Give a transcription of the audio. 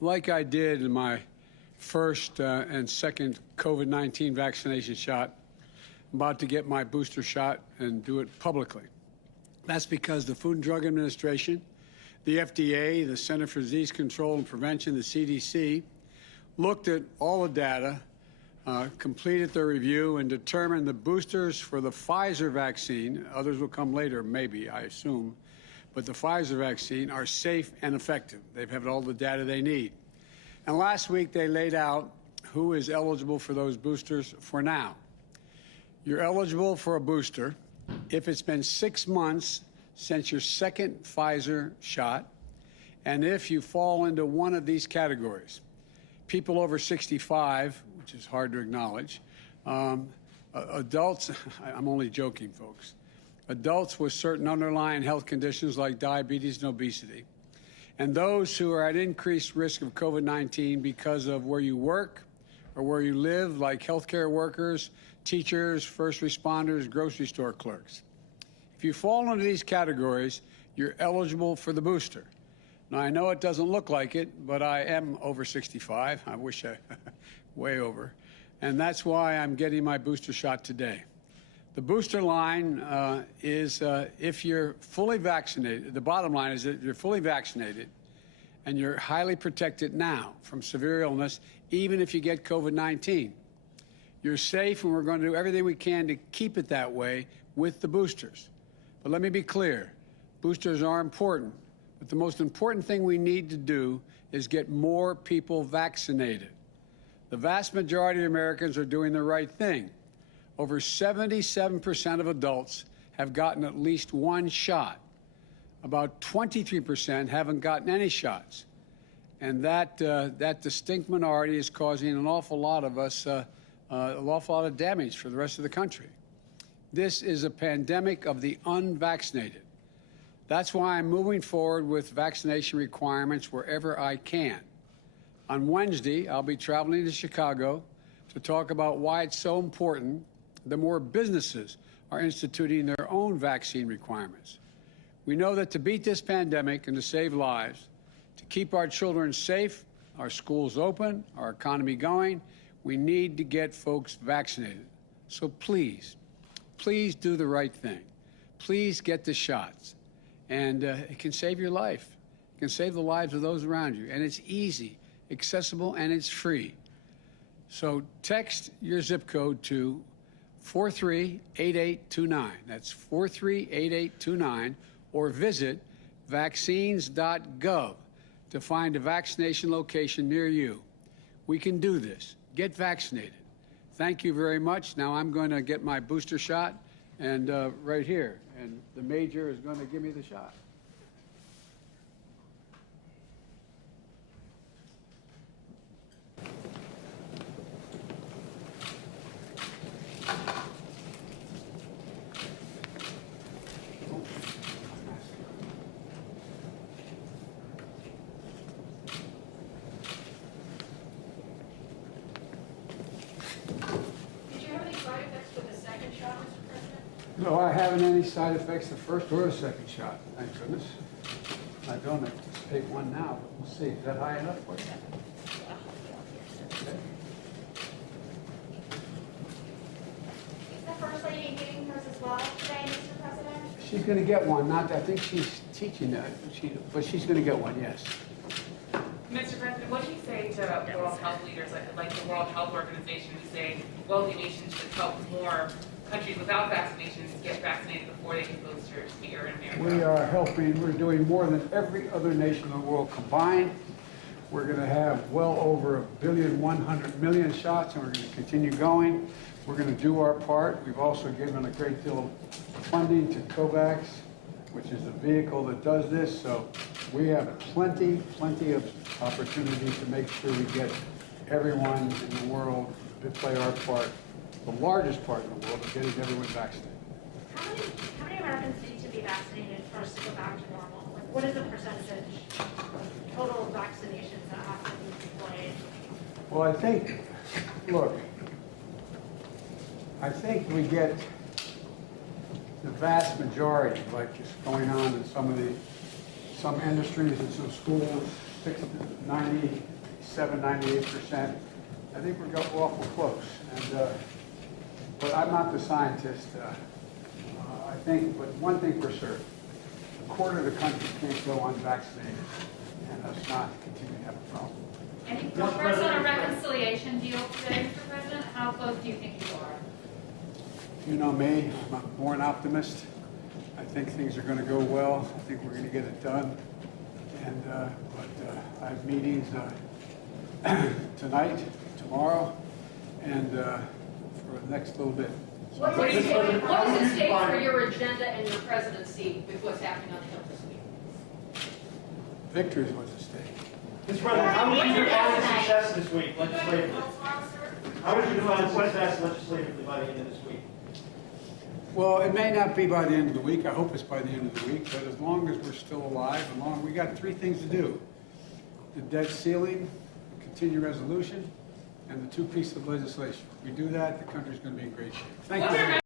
like I did in my first and second COVID-19 vaccination shot, I'm about to get my booster shot and do it publicly. That's because the Food and Drug Administration, the FDA, the Center for Disease Control and Prevention, the CDC, looked at all the data, completed their review, and determined the boosters for the Pfizer vaccine, others will come later, maybe, I assume, but the Pfizer vaccine are safe and effective. They have all the data they need. And last week they laid out who is eligible for those boosters for now. You're eligible for a booster if it's been 6 months since your second Pfizer shot, and if you fall into one of these categories. People over 65, which is hard to acknowledge, adults, I'm only joking, folks, adults with certain underlying health conditions like diabetes and obesity, and those who are at increased risk of COVID-19 because of where you work or where you live, like healthcare workers, teachers, first responders, grocery store clerks. If you fall into these categories, you're eligible for the booster. Now, I know it doesn't look like it, but I am over 65. I wish I way over. And that's why I'm getting my booster shot today. The booster line is if you're fully vaccinated. The bottom line is that you're fully vaccinated and you're highly protected now from severe illness, even if you get COVID-19. You're safe, and we're going to do everything we can to keep it that way with the boosters. But let me be clear, boosters are important, but the most important thing we need to do is get more people vaccinated. The vast majority of Americans are doing the right thing. Over 77% of adults have gotten at least one shot. About 23% haven't gotten any shots. And that distinct minority is causing an awful lot of us, an awful lot of damage for the rest of the country. This is a pandemic of the unvaccinated. That's why I'm moving forward with vaccination requirements wherever I can. On Wednesday, I'll be traveling to Chicago to talk about why it's so important that more businesses are instituting their own vaccine requirements. We know that to beat this pandemic and to save lives, to keep our children safe, our schools open, our economy going, we need to get folks vaccinated. So please, please do the right thing. Please get the shots. And it can save your life. It can save the lives of those around you. And it's easy, accessible, and it's free. So text your zip code to 438829. That's 438829. Or visit vaccines.gov to find a vaccination location near you. We can do this. Get vaccinated. Thank you very much. Now I'm going to get my booster shot, and right here. And the major is going to give me the shot. No, I haven't any side effects the first or the second shot, thank goodness. I don't anticipate one now, but we'll see. Is that high enough for you? Okay. Is the First Lady getting hers as well today, Mr. President? She's going to get one. Not, I think she's teaching that, but she's going to get one, yes. Mr. President, what do you say to World Health leaders like the World Health Organization who say wealthy nations should help more countries without vaccinations get vaccinated before they get boosters here in America? We are helping. We're doing more than every other nation in the world combined. We're going to have well over 1,100,000,000 shots, and we're going to continue going. We're going to do our part. We've also given a great deal of funding to COVAX, which is the vehicle that does this. So we have plenty of opportunity to make sure we get everyone in the world to play our part, the largest part in the world, of getting everyone vaccinated. How many Americans need to be vaccinated for us to go back to normal? Like, what is the percentage of total vaccinations that have to be deployed? Well, I think, look, I think we get the vast majority, like is going on in some industries and some schools, 97, 98%. I think we're awful close. And, but I'm not the scientist. I think, but one thing for certain, a quarter of the country can't go unvaccinated, and us not continue to have a problem. Any progress on a reconciliation deal today, Mr. President? How close do you think you are? You know me, I'm more an optimist. I think things are going to go well. I think we're going to get it done. And I have meetings tonight, tomorrow, and for the next little bit. What does it take for your agenda and your presidency with what's happening on the Hill this week? Victory is what's at stake. Mr. President, how would you define success this week legislatively? How would you define success legislatively by the end of this week? Well, it may not be by the end of the week. I hope it's by the end of the week. But as long as we're still alive, we got three things to do: the debt ceiling, continued resolution, and the two pieces of legislation. If we do that, the country's going to be in great shape. Thank you.